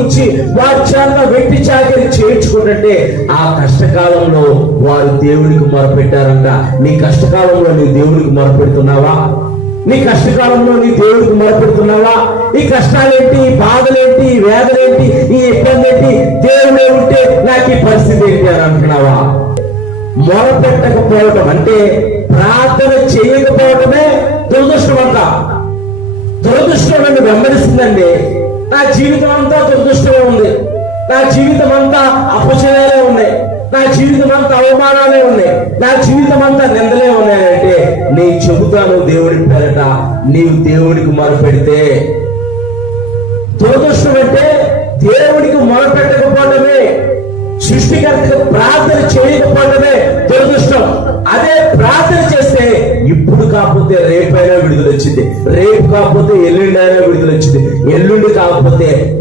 అప్పగించి వారి చేత వెట్టి చాకరీ చేయించుకుంటుంటే ఆ కష్టకాలంలో వారు దేవునికి మొరపెట్టారంట. నీ కష్టకాలంలో నీ దేవునికి మొరపెడుతున్నావా? నీ కష్టకాలంలో నీ దేవుడికి మొరపెడుతున్నావా? ఈ కష్టాలేంటి, ఈ బాధలేంటి, ఈ వేదలేంటి, ఈ ఇబ్బంది ఏంటి, దేవుడే ఉంటే నాకు ఈ పరిస్థితి ఏంటి అని అంటున్నావా? మొరపెట్టకపోవటం అంటే ప్రార్థన చేయకపోవటమే దురదృష్టం అంట. దురదృష్టం నన్ను వెంబడిస్తుందండి. నా జీవితం అంతా దురదృష్టమే ఉంది, నా జీవితం అంతా అపజయాలే ఉన్నాయి, నా జీవితం అంతా అవమానాలే ఉన్నాయి, నా జీవితం అంతా నిందలే ఉన్నాయంటే నేను చెబుతాను దేవుడి పేరట, నీవు దేవుడికి మొరపెడితే. దురదృష్టం అంటే దేవుడికి మొరపెట్టకపోవడమే, సృష్టికర్తకు ప్రార్థన చేయకపోవడమే దురదృష్టం. అదే ప్రార్థన చేస్తే ఇప్పుడు కాకపోతే రేపైనా విడుదల వచ్చింది, రేపు కాకపోతే ఎల్లుండి అయినా విడుదల వచ్చింది, ఎల్లుండి కాకపోతే